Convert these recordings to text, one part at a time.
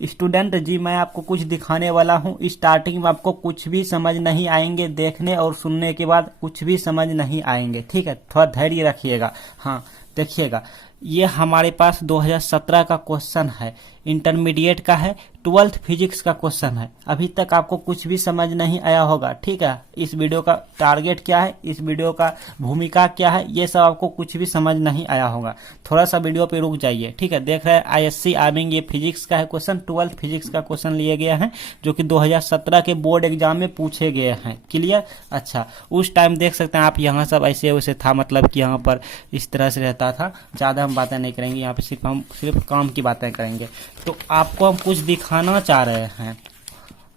Student जी, मैं आपको कुछ दिखाने वाला हूँ। स्टार्टिंग में आपको कुछ भी समझ नहीं आएंगे, देखने और सुनने के बाद कुछ भी समझ नहीं आएंगे, ठीक है। थोड़ा धैर्य रखिएगा। हाँ, देखिएगा, ये हमारे पास 2017 का क्वेश्चन है, इंटरमीडिएट का है, 12th फिजिक्स का क्वेश्चन है। अभी तक आपको कुछ भी समझ नहीं आया होगा, ठीक है। इस वीडियो का टारगेट क्या है, इस वीडियो का भूमिका क्या है, ये सब आपको कुछ भी समझ नहीं आया होगा। थोड़ा सा वीडियो पे रुक जाइए, ठीक है। देख रहे हैं आईएससी आर्मिंग, ये फिजिक्स का है क्वेश्चन, 12th फिजिक्स का क्वेश्चन लिए गए हैं, जो कि 2017 के बोर्ड एग्जाम में पूछे गए हैं। क्लियर? अच्छा, उस टाइम देख सकते हैं आप, यहाँ सब ऐसे वैसे था, मतलब कि यहाँ पर इस तरह से रहता था। ज़्यादा हम बातें नहीं करेंगे यहाँ पे, सिर्फ काम की बातें करेंगे। तो आपको हम कुछ दिखाना चाह रहे हैं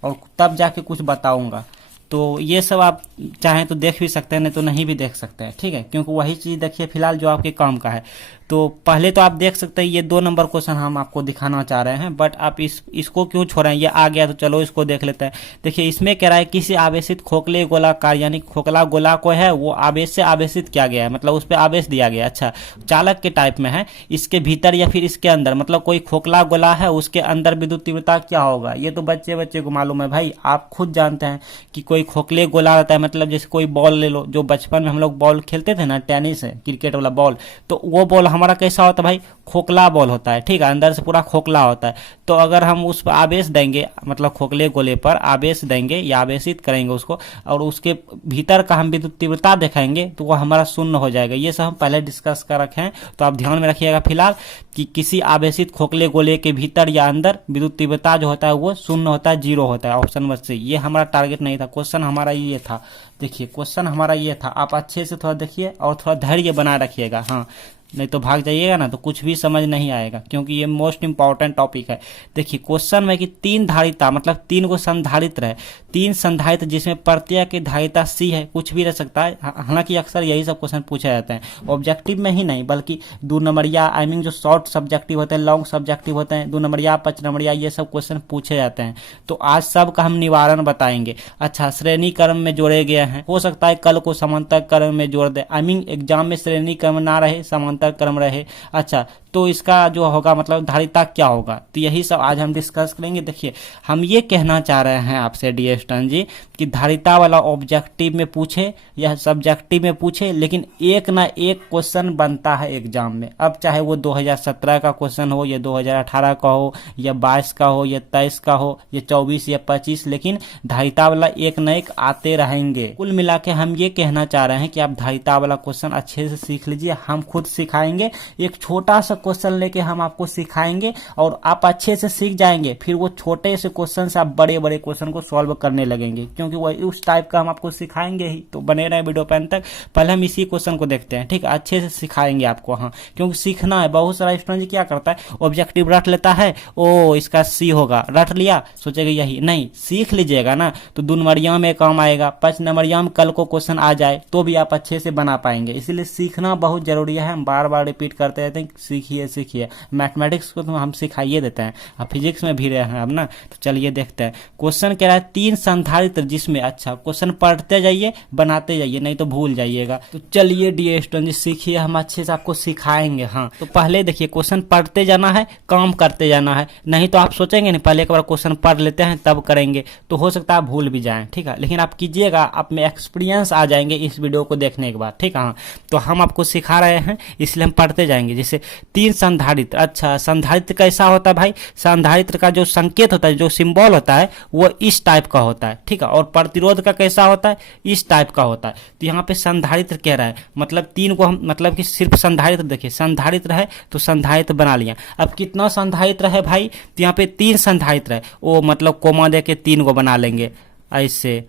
और तब जाके कुछ बताऊंगा। तो ये सब आप चाहें तो देख भी सकते हैं, नहीं तो नहीं भी देख सकते हैं, ठीक है। क्योंकि वही चीज़ देखिए फिलहाल जो आपके काम का है। तो पहले तो आप देख सकते हैं, ये 2 नंबर क्वेश्चन हम आपको दिखाना चाह रहे हैं, बट आप इसको क्यों छोड़ रहे हैं, ये आ गया तो चलो इसको देख लेते हैं। देखिए, इसमें कह रहा है किसी आवेशित खोखले गोलाकार, यानी खोखला गोला को है वो आवेश से आवेशित किया गया है, मतलब उस पर आवेश दिया गया। अच्छा, चालक के टाइप में है, इसके भीतर या फिर इसके अंदर, मतलब कोई खोखला गोला है, उसके अंदर विद्युत तीव्रता क्या होगा। ये तो बच्चे को मालूम है भाई, आप खुद जानते हैं कि कोई खोखले गोला रहता है, मतलब जैसे कोई बॉल ले लो, जो बचपन में हम लोग बॉल खेलते थे ना, टेनिस है, क्रिकेट वाला बॉल, तो वो बॉल हमारा कैसा होता है भाई, खोखला बॉल होता है, ठीक है, अंदर से पूरा खोखला होता है। तो अगर हम उस पर आवेश देंगे, मतलब खोखले गोले पर आवेश देंगे या आवेशित करेंगे उसको, और उसके भीतर का हम विद्युत तीव्रता दिखाएंगे, तो वो हमारा शून्य हो जाएगा। ये सब हम पहले डिस्कस कर रखे हैं, तो आप ध्यान में रखिएगा फिलहाल कि किसी आवेशित खोखले गोले के भीतर या अंदर विद्युत तीव्रता जो होता है वो शून्य होता है, 0 होता है। ऑप्शन नंबर सी, ये हमारा टारगेट नहीं था, क्वेश्चन हमारा ये था। देखिए, क्वेश्चन हमारा ये था, आप अच्छे से थोड़ा देखिए और थोड़ा धैर्य बनाए रखिएगा। हाँ, नहीं तो भाग जाइएगा ना तो कुछ भी समझ नहीं आएगा, क्योंकि ये मोस्ट इंपॉर्टेंट टॉपिक है। देखिए, क्वेश्चन में कि 3 धारिता, मतलब 3 को संधारित्र है, 3 संधारित्र जिसमें प्रत्येक की धारिता सी है, कुछ भी रह सकता है। हालांकि अक्सर यही सब क्वेश्चन पूछे जाते हैं, ऑब्जेक्टिव में ही नहीं बल्कि 2 नंबरिया, आई मीन जो शॉर्ट सब्जेक्टिव होते हैं, लॉन्ग सब्जेक्टिव होते हैं, 2 नंबरिया, 5 नंबरिया, ये सब क्वेश्चन पूछे जाते हैं। तो आज सब का हम निवारण बताएंगे। अच्छा, श्रेणी क्रम में जोड़े गए हैं, हो सकता है कल को समांतर क्रम में जोड़ दे, आई मीन एग्जाम में श्रेणी क्रम ना रहे, समांतर क्रम रहे। अच्छा, तो इसका जो होगा मतलब धारिता क्या होगा, तो यही सब आज हम डिस्कस करेंगे। देखिए, हम ये कहना चाह रहे हैं आपसे डी स्टन जी कि धारिता वाला ऑब्जेक्टिव में पूछे या सब्जेक्टिव में पूछे, लेकिन एक ना एक क्वेश्चन बनता है एग्जाम में। अब चाहे वो 2017 का क्वेश्चन हो, या 2018 का हो, या 22 का हो, या 23 का हो, या 24 या 25, लेकिन धारिता वाला एक न एक आते रहेंगे। कुल मिला के हम ये कहना चाह रहे हैं कि आप धारिता वाला क्वेश्चन अच्छे से सीख लीजिए, हम खुद सिखाएंगे। एक छोटा सा क्वेश्चन लेके हम आपको सिखाएंगे और आप अच्छे से सीख जाएंगे, फिर वो छोटे से क्वेश्चन से आप बड़े बड़े क्वेश्चन को सॉल्व करने लगेंगे, क्योंकि वो उस टाइप का हम आपको सिखाएंगे ही। तो बने रहे वीडियो पे अंत तक। पहले हम इसी क्वेश्चन को देखते हैं, ठीक है, अच्छे से सिखाएंगे आपको। हाँ, क्योंकि सीखना है। बहुत सारा स्टूडेंट क्या करता है, ऑब्जेक्टिव रट लेता है, ओ इसका सी होगा, रट लिया, सोचेगा यही नहीं। सीख लीजिएगा ना तो 2 नंबरिया में काम आएगा, 5 नंबरिया में कल को क्वेश्चन आ जाए तो भी आप अच्छे से बना पाएंगे। इसीलिए सीखना बहुत जरूरी है। हम बार बार रिपीट करते रहते हैं, सीखिए सीखिए। मैथमेटिक्स को तो हम सिखाइए देते हैं, अब फिजिक्स में भी रहे हैं अब ना। तो चलिए देखते हैं। क्वेश्चन कह रहा है 3 संधारित्र जिसमें, अच्छा क्वेश्चन पढ़ते जाइए, बनाते जाइए, नहीं तो भूल जाइएगा। तो चलिए डी स्टूडेंट जी सीखिए, हम अच्छे से आपको सिखाएंगे। हाँ, तो पहले देखिए, क्वेश्चन पढ़ते जाना है, काम करते जाना है। नहीं तो आप सोचेंगे नहीं पहले एक बार क्वेश्चन पढ़ लेते हैं तब करेंगे, तो हो सकता है आप भूल भी जाएं, ठीक है। लेकिन आप कीजिएगा, आप में एक्सपीरियंस आ जाएंगे इस वीडियो को देखने के बाद, ठीक है। हाँ, तो हम आपको सिखा रहे हैं, इसलिए हम पढ़ते जाएंगे। जैसे 3 संधारित्र, अच्छा संधारित्र कैसा होता है भाई, संधारित्र का जो संकेत होता है, जो सिंबल होता है वो इस टाइप का होता है, ठीक है। और प्रतिरोध का कैसा होता है, इस टाइप का होता है। तो यहाँ पे संधारित्र कह रहा है, मतलब 3 को हम, मतलब कि सिर्फ संधारित्र, देखिए संधारित्र है तो संधारित्र बना लिया। अब कितना संधारित्र है भाई, तो यहाँ पे 3 संधारित्र है, वो मतलब कोमा दे के 3 को बना लेंगे ऐसे।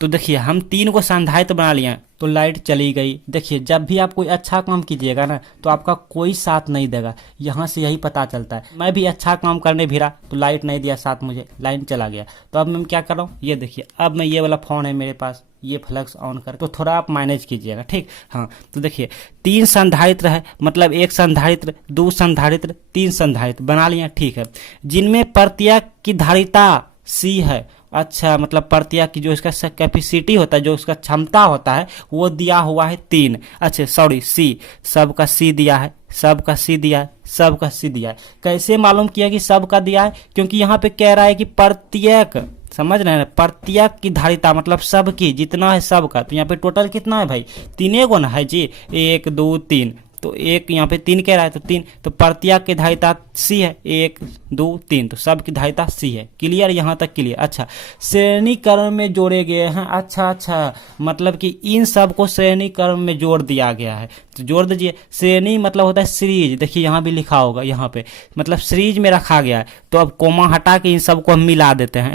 तो देखिए हम 3 को संधारित्र बना लिया, तो लाइट चली गई। देखिए, जब भी आप कोई अच्छा काम कीजिएगा ना तो आपका कोई साथ नहीं देगा, यहाँ से यही पता चलता है। मैं भी अच्छा काम करने भिड़ा तो लाइट नहीं दिया साथ, मुझे लाइट चला गया। तो अब मैं क्या कर रहा हूँ, ये देखिए, अब मैं ये वाला फोन है मेरे पास, ये फ्लक्स ऑन कर, तो थोड़ा आप मैनेज कीजिएगा, ठीक। हाँ, तो देखिए 3 संधारित्र है, मतलब 1 संधारित्र, 2 संधारित्र, 3 संधारित्र बना लिया, ठीक है। जिनमें प्रत्येक की धारिता सी है, अच्छा मतलब प्रत्येक की जो इसका कैपेसिटी होता है, जो इसका क्षमता होता है वो दिया हुआ है 3, अच्छा सॉरी सी, सबका सी दिया है, सब का सी दिया है, सब का सी दिया है। कैसे मालूम किया कि सब का दिया है? क्योंकि यहाँ पे कह रहा है कि प्रत्येक, समझ रहे हैं, प्रत्येक की धारिता मतलब सब की, जितना है सब का। तो यहाँ पे टोटल कितना है भाई? तीन गो ना है जी, 1 2 3, तो एक यहाँ पे 3 कह रहा है तो 3, तो प्रत्येक की धारिता सी है, 1 2 3, तो सब की धारिता सी है। क्लियर, यहाँ तक क्लियर। अच्छा, श्रेणी क्रम में जोड़े गए हैं। अच्छा, मतलब कि इन सब को श्रेणी क्रम में जोड़ दिया गया है, तो जोड़ दीजिए। श्रेणी मतलब होता है सीरीज, देखिए यहाँ भी लिखा होगा, यहाँ पे मतलब सीरीज में रखा गया है। तो अब कोमा हटा के इन सबको हम मिला देते हैं,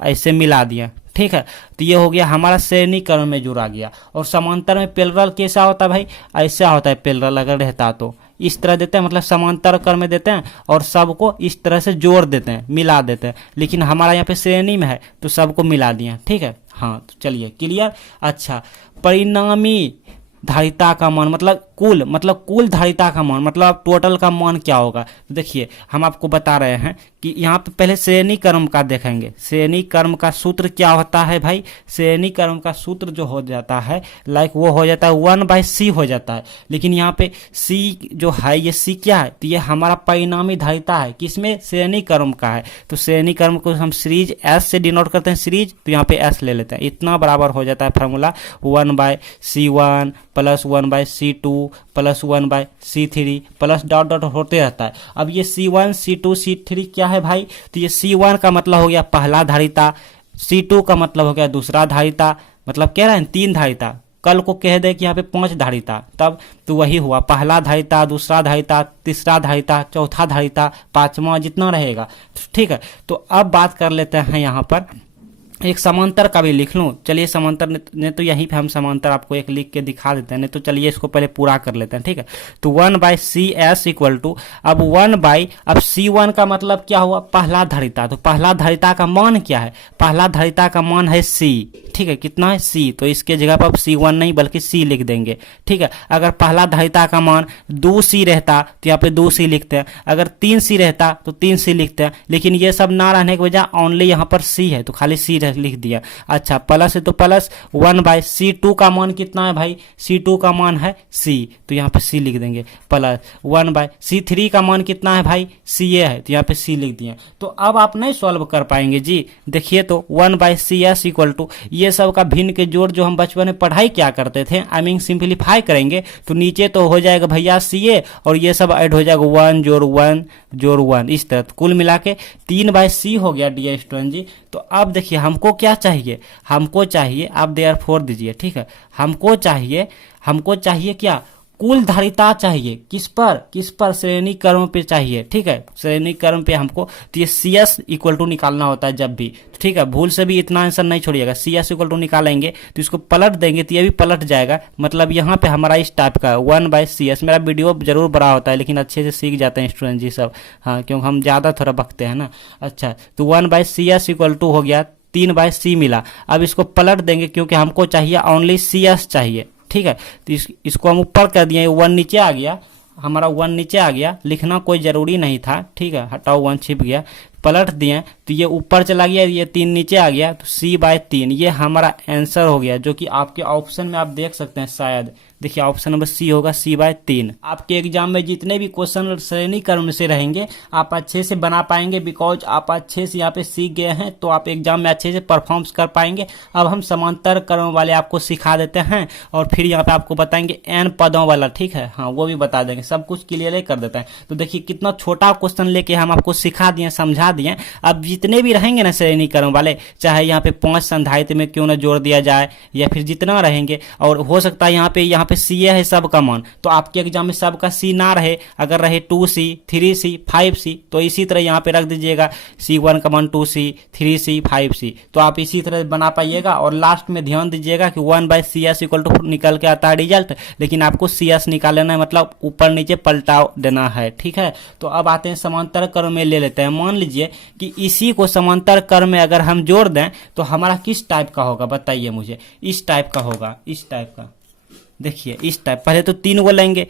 ऐसे मिला दिया, ठीक है। तो ये हो गया हमारा श्रेणी क्रम में जुड़ा गया। और समांतर में पैरेलल कैसा होता है भाई? ऐसा होता है पैरेलल, अगर रहता तो इस तरह देते हैं, मतलब समांतर क्रम में देते हैं और सबको इस तरह से जोड़ देते हैं, मिला देते हैं। लेकिन हमारा यहाँ पे श्रेणी में है तो सबको मिला दिए, ठीक है। हाँ, तो चलिए क्लियर। अच्छा, परिणामी धारिता का मान मतलब कुल धारिता का मान मतलब टोटल का मान क्या होगा? तो देखिए हम आपको बता रहे हैं कि यहाँ पे पहले श्रेणी क्रम का देखेंगे। श्रेणी क्रम का सूत्र क्या होता है भाई? श्रेणी क्रम का सूत्र जो हो जाता है वो हो जाता है 1/c हो जाता है। लेकिन यहाँ पे c जो है, ये c क्या है? तो ये हमारा परिणामी धारिता है, किसमें? श्रेणी क्रम का है। तो श्रेणी क्रम को हम सीरीज s से डिनोट करते हैं, सीरीज, तो यहाँ पे s ले लेते हैं। इतना बराबर हो जाता है formula 1/c1 plus 1/c2 plus 1/c3 plus dot dot होते रहता है। अब ये c1 c2 c3 क्या है भाई? तो ये c1 का मतलब हो गया पहला धारिता, c2 का मतलब हो गया दूसरा धारिता, मतलब कह रहे हैं 3 धारिता। कल को कह दे कि यहाँ पे 5 धारिता, तब तो वही हुआ पहला धारिता, दूसरा धारिता, तीसरा धारिता, चौथा धारिता, पांचवा, जितना रहेगा, ठीक है। तो अब बात कर लेते हैं यहाँ पर एक समांतर का भी लिख लूँ। चलिए समांतर ने तो यहीं पे हम समांतर आपको एक लिख के दिखा देते हैं, नहीं तो चलिए इसको पहले पूरा कर लेते हैं, ठीक है। तो 1/cs इक्वल टू, अब अब c1 का मतलब क्या हुआ? पहला धारिता। तो पहला धारिता का मान क्या है? पहला धारिता का मान है c, ठीक है। कितना है? c, तो इसके जगह पर अब c1 नहीं बल्कि c लिख देंगे, ठीक है। अगर पहला धारिता का मान 2c रहता तो यहाँ पे 2c लिखते हैं, अगर 3c रहता तो 3c लिखते हैं। लेकिन ये सब ना रहने की वजह ओनली यहाँ पर c है तो खाली c लिख दिया। अच्छा, प्लस है तो प्लस 1/c2 का मान कितना है भाई? c2 का मान है c, तो यहाँ पे c लिख देंगे। प्लस 1/c3 का मान कितना है भाई? ca है, तो यहाँ पे c लिख दिए। तो अब आप नहीं सॉल्व कर पाएंगे जी। देखिए तो 1/cs इक्वल टू, ये सब का भिन्न के जोड़ जो हम बचपन में पढ़ाई क्या करते थे, आई मीन सिंप्लीफाई करेंगे तो नीचे तो हो जाएगा भैया ca और ये सब ऐड हो जाएगा 1 जोड़ 1 जोड़ 1, इस तरह। तो कुल मिला के 3/c हो गया डियर स्टूडेंट जी। तो अब देखिए हमको क्या चाहिए? हमको चाहिए, आप देयरफॉर दीजिए, ठीक है। हमको चाहिए क्या? कुल धारिता चाहिए। किस पर? श्रेणी क्रम पे चाहिए, ठीक है। श्रेणी क्रम पे हमको, तो ये cs इक्वल टू निकालना होता है जब भी, ठीक है। भूल से भी इतना आंसर नहीं छोड़िएगा। cs इक्वल टू निकालेंगे तो इसको पलट देंगे तो ये भी पलट जाएगा। मतलब यहाँ पे हमारा इस टाइप का 1/cs। मेरा वीडियो जरूर बड़ा होता है लेकिन अच्छे से सीख जाते हैं स्टूडेंट जी सब, हाँ, क्योंकि हम ज़्यादा थोड़ा बकते हैं ना। अच्छा, तो 1/cs इक्वल टू हो गया 3/c मिला। अब इसको पलट देंगे क्योंकि हमको चाहिए ओनली cs चाहिए, ठीक है। तो इसको हम ऊपर कर दिए, 1 नीचे आ गया, हमारा 1 नीचे आ गया, लिखना कोई ज़रूरी नहीं था, ठीक है। हटाओ 1 छिप गया, पलट दिए तो ये ऊपर चला गया, ये 3 नीचे आ गया, तो c/3 ये हमारा आंसर हो गया, जो कि आपके ऑप्शन में आप देख सकते हैं शायद। देखिए ऑप्शन नंबर सी होगा, c/3। आपके एग्जाम में जितने भी क्वेश्चन श्रेणी क्रम से रहेंगे आप अच्छे से बना पाएंगे, बिकॉज आप अच्छे से यहाँ पे सीख गए हैं तो आप एग्जाम में अच्छे से परफॉर्म्स कर पाएंगे। अब हम समांतर क्रम वाले आपको सिखा देते हैं और फिर यहाँ पे आपको बताएंगे n पदों वाला, ठीक है, हाँ, वो भी बता देंगे, सब कुछ क्लियर कर देते हैं। तो देखिए कितना छोटा क्वेश्चन लेके हम आपको सिखा दिए, समझा दिए। अब जितने भी रहेंगे ना श्रेणी क्रम वाले, चाहे यहाँ पे 5 संधारित्र में क्यों ना जोड़ दिया जाए या फिर जितना रहेंगे, और हो सकता है यहाँ पे सी है सब का मान, तो आपके एग्जाम में सब का सी ना रहे, अगर रहे 2c 3c 5c, तो इसी तरह यहाँ पे रख दीजिएगा c1 का मान 2c 3c 5c, तो आप इसी तरह बना पाइएगा। और लास्ट में ध्यान दीजिएगा कि 1/cs इक्वल टू निकल के आता है रिजल्ट, लेकिन आपको cs निकाल लेना है, मतलब ऊपर नीचे पलटाव देना है, ठीक है। तो अब आते हैं समांतर क्रम में ले लेते हैं। मान लीजिए कि इसी को समांतर क्रम में अगर हम जोड़ दें तो हमारा किस टाइप का होगा, बताइए मुझे। इस टाइप का होगा, इस टाइप का। देखिए इस टाइप, पहले तो 3 गो लेंगे,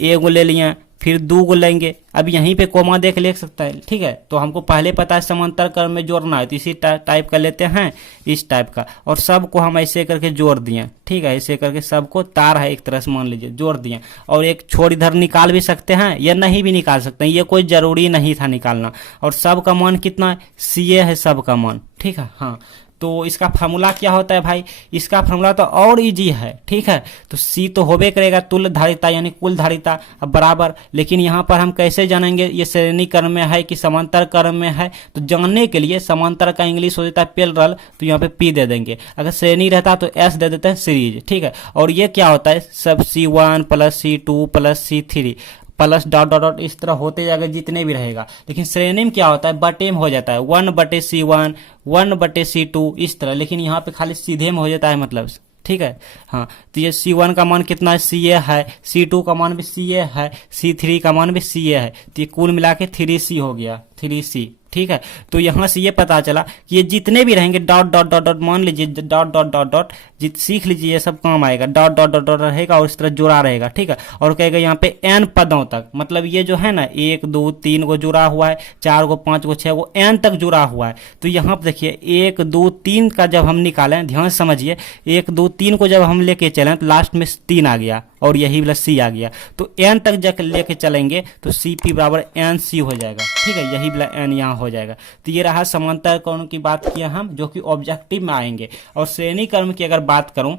एक गो ले लिए फिर 2 को लेंगे, अब यहीं पे कोमा देख ले सकता है, ठीक है। तो हमको पहले पता है समांतर क्रम में जोड़ना है, तो इसी टाइप का लेते हैं, इस टाइप का, और सबको हम ऐसे करके जोड़ दिए, ठीक है। ऐसे करके सबको तार है एक तरह से मान लीजिए, जोड़ दिए। और एक छोर इधर निकाल भी सकते हैं या नहीं भी निकाल सकते हैं, ये कोई जरूरी नहीं था निकालना। और सब का मान कितना है, CA है सब का मान, ठीक है। हाँ, तो इसका फार्मूला क्या होता है भाई, इसका फार्मूला तो और इजी है, ठीक है। तो C तो होबे करेगा तुल्य धारिता यानी कुल धारिता, अब बराबर। लेकिन यहाँ पर हम कैसे जानेंगे ये श्रेणी क्रम में है कि समांतर क्रम में है, तो जानने के लिए समांतर का इंग्लिश हो जाता है पैरेलल, तो यहाँ पे P दे देंगे। अगर श्रेणी रहता तो S दे देते हैं सीरीज, ठीक है। और ये क्या होता है, सब C1 plus C2 plus C3 plus dot dot dot इस तरह होते जाएगा जितने भी रहेगा। लेकिन श्रेणी में क्या होता है, बटे में हो जाता है, 1/C1 1/C2 इस तरह। लेकिन यहाँ पे खाली सीधे में हो जाता है, मतलब, ठीक है। हाँ, तो ये C1 का मान कितना है, CA है, C2 का मान भी CA है, C3 का मान भी CA है, तो ये कुल मिला के 3C हो गया, 3C, ठीक है। तो यहाँ से ये पता चला कि ये जितने भी रहेंगे डॉट डॉट डॉट डॉट, मान लीजिए डॉट डॉट डॉट डॉट, सीख लीजिए ये सब काम आएगा, डॉट डॉट डॉट डॉट रहेगा और इस तरह जुड़ा रहेगा, ठीक है। और कहेगा यहाँ पे n पदों तक, मतलब ये जो है ना 1 2 3 को जुड़ा हुआ है, 4 को 5 को 6 को n तक जुड़ा हुआ है। तो यहाँ पे देखिए 1 2 3 का जब हम निकालें, ध्यान से समझिए, 1 2 3 को जब हम लेके चलें तो लास्ट में 3 आ गया और यही वाला C आ गया। तो n तक जब लेके चलेंगे तो CP बराबर NC हो जाएगा, ठीक है। यही वाला n यहाँ हो जाएगा। तो ये रहा समांतर क्रम की बात किया हम, जो कि ऑब्जेक्टिव में आएंगे। और श्रेणी क्रम की अगर बात करूं,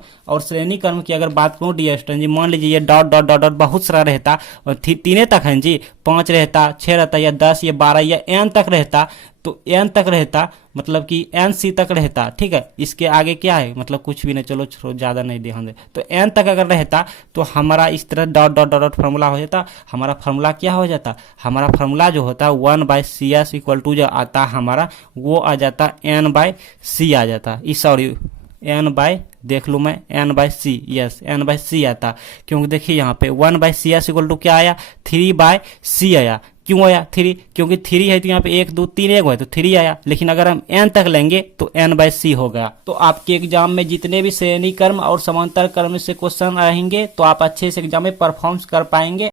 डियर स्टूडेंट जी, मान लीजिए ये डॉट डॉट डॉट डॉट बहुत सारा रहता और 3 तक है जी, 5 रहता, 6 रहता, या 10 या 12 या n तक रहता, तो n तक रहता मतलब कि NC तक रहता, ठीक है। इसके आगे क्या है, मतलब कुछ भी नहीं, चलो छोड़ो, ज्यादा नहीं ध्यान दे। तो n तक अगर रहता तो हमारा इस तरह डॉट डॉट डॉट फार्मूला हो जाता। हमारा फार्मूला क्या हो जाता, हमारा फार्मूला जो होता 1/CS इक्वल टू जो आता हमारा, वो आ जाता n/C आ जाता, सॉरी n/ देख लूँ मैं, n/C, यस n/C आता। क्योंकि देखिए यहाँ पे 1/CS इक्वल टू क्या आया, 3/C आया। क्यों आया 3, क्योंकि 3 है तो यहाँ पे 1 2 3 1 है तो 3 आया। लेकिन अगर हम n तक लेंगे तो n/C हो गया। तो आपके एग्जाम में जितने भी श्रेणी क्रम और समांतर क्रम से क्वेश्चन रहेंगे तो आप अच्छे से एग्जाम में परफॉर्म कर पाएंगे।